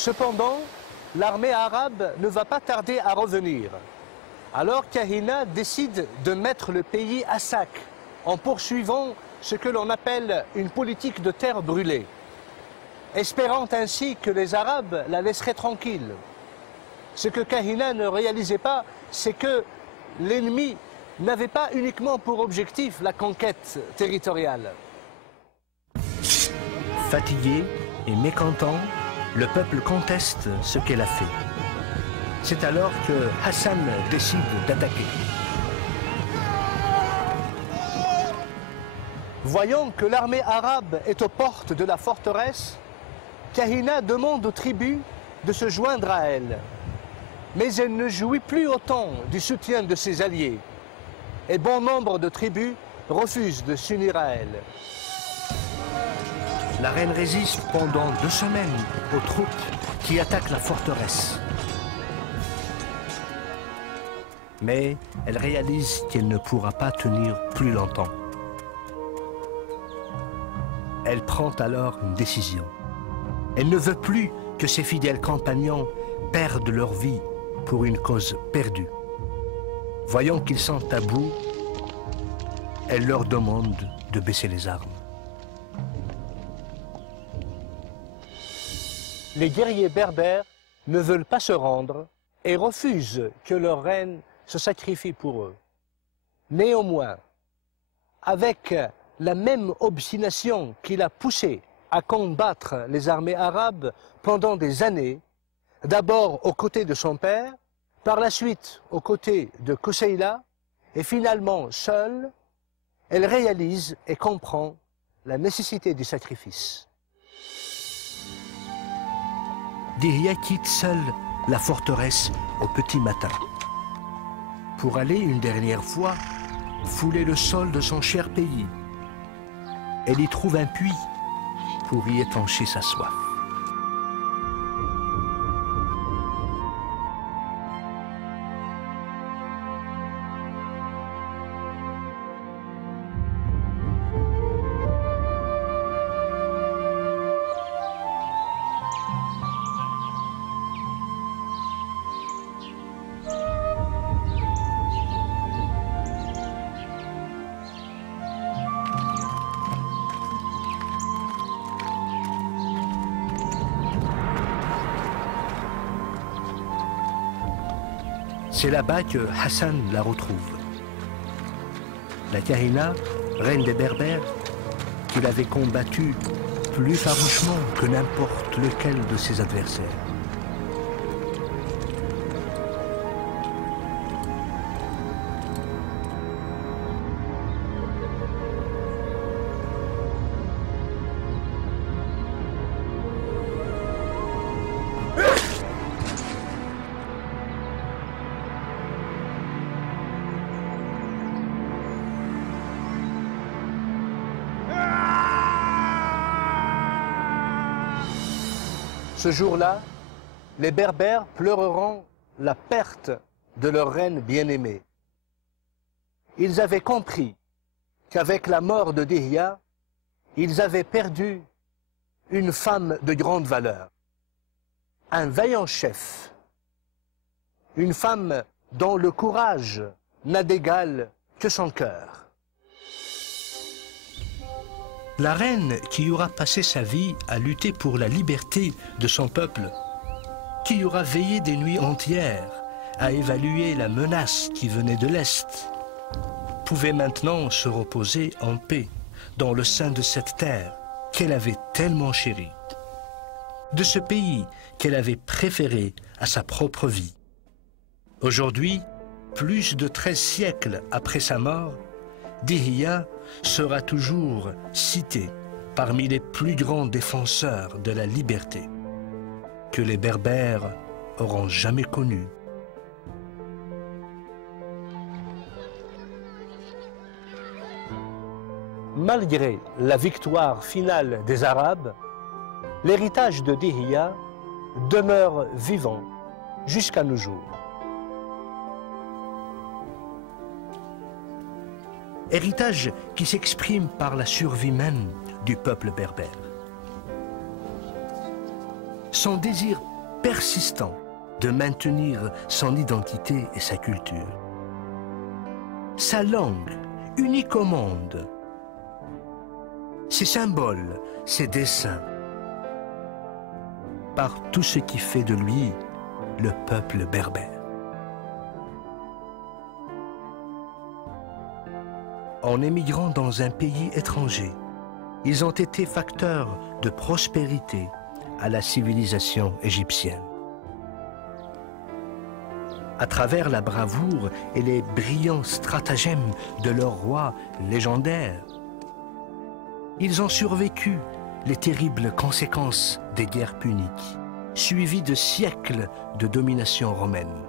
Cependant, l'armée arabe ne va pas tarder à revenir. Alors Kahina décide de mettre le pays à sac en poursuivant ce que l'on appelle une politique de terre brûlée, espérant ainsi que les Arabes la laisseraient tranquille. Ce que Kahina ne réalisait pas, c'est que l'ennemi n'avait pas uniquement pour objectif la conquête territoriale. Fatigué et mécontent, le peuple conteste ce qu'elle a fait. C'est alors que Hassan décide d'attaquer. Voyant que l'armée arabe est aux portes de la forteresse, Kahina demande aux tribus de se joindre à elle. Mais elle ne jouit plus autant du soutien de ses alliés. Et bon nombre de tribus refusent de s'unir à elle. La reine résiste pendant 2 semaines aux troupes qui attaquent la forteresse. Mais elle réalise qu'elle ne pourra pas tenir plus longtemps. Elle prend alors une décision. Elle ne veut plus que ses fidèles compagnons perdent leur vie pour une cause perdue. Voyant qu'ils sont à bout, elle leur demande de baisser les armes. Les guerriers berbères ne veulent pas se rendre et refusent que leur reine se sacrifie pour eux. Néanmoins, avec la même obstination qui l'a poussé à combattre les armées arabes pendant des années, d'abord aux côtés de son père, par la suite aux côtés de Kousseïla, et finalement seule, elle réalise et comprend la nécessité du sacrifice. Dihya quitte seule la forteresse au petit matin pour aller une dernière fois fouler le sol de son cher pays. Elle y trouve un puits pour y étancher sa soif. C'est là-bas que Hassan la retrouve. La Kahina, reine des Berbères, qu'il avait combattue plus farouchement que n'importe lequel de ses adversaires. Ce jour-là, les Berbères pleureront la perte de leur reine bien-aimée. Ils avaient compris qu'avec la mort de Dihya, ils avaient perdu une femme de grande valeur, un vaillant chef, une femme dont le courage n'a d'égal que son cœur. La reine qui aura passé sa vie à lutter pour la liberté de son peuple, qui aura veillé des nuits entières à évaluer la menace qui venait de l'Est, pouvait maintenant se reposer en paix dans le sein de cette terre qu'elle avait tellement chérie, de ce pays qu'elle avait préféré à sa propre vie. Aujourd'hui, plus de 13 siècles après sa mort, Dihya sera toujours cité parmi les plus grands défenseurs de la liberté que les Berbères auront jamais connue. Malgré la victoire finale des Arabes, l'héritage de Dihya demeure vivant jusqu'à nos jours. Héritage qui s'exprime par la survie même du peuple berbère. son désir persistant de maintenir son identité et sa culture. Sa langue, unique au monde, ses symboles, ses dessins, par tout ce qui fait de lui le peuple berbère. En émigrant dans un pays étranger, ils ont été facteurs de prospérité à la civilisation égyptienne. À travers la bravoure et les brillants stratagèmes de leur roi légendaire, ils ont survécu les terribles conséquences des guerres puniques, suivies de siècles de domination romaine.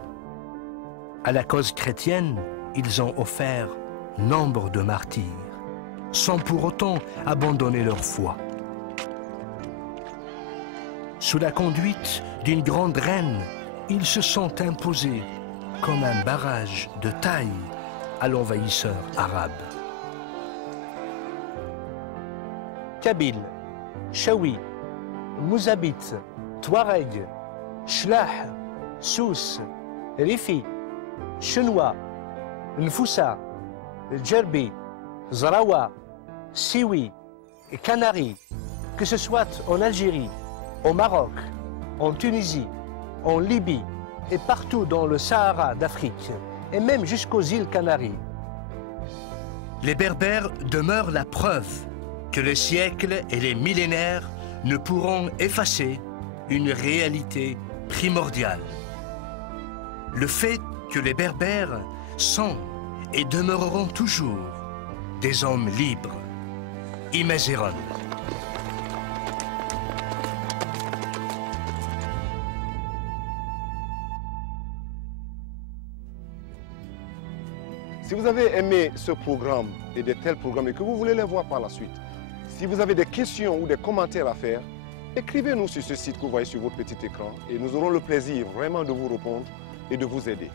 À la cause chrétienne, ils ont offert nombre de martyrs, sans pour autant abandonner leur foi. Sous la conduite d'une grande reine, ils se sont imposés comme un barrage de taille à l'envahisseur arabe. Kabyle, Chaoui, Mouzabite, Touareg, Chlah, Souss, Rifi, Chenois, Nfoussa, Djerbi, Zarawa, Sioui et Canari, que ce soit en Algérie, au Maroc, en Tunisie, en Libye et partout dans le Sahara d'Afrique, et même jusqu'aux îles Canaries. Les Berbères demeurent la preuve que les siècles et les millénaires ne pourront effacer une réalité primordiale. Le fait que les Berbères sont et demeureront toujours des hommes libres. Imazéron. Si vous avez aimé ce programme et de tels programmes et que vous voulez les voir par la suite, si vous avez des questions ou des commentaires à faire, écrivez-nous sur ce site que vous voyez sur votre petit écran et nous aurons le plaisir vraiment de vous répondre et de vous aider.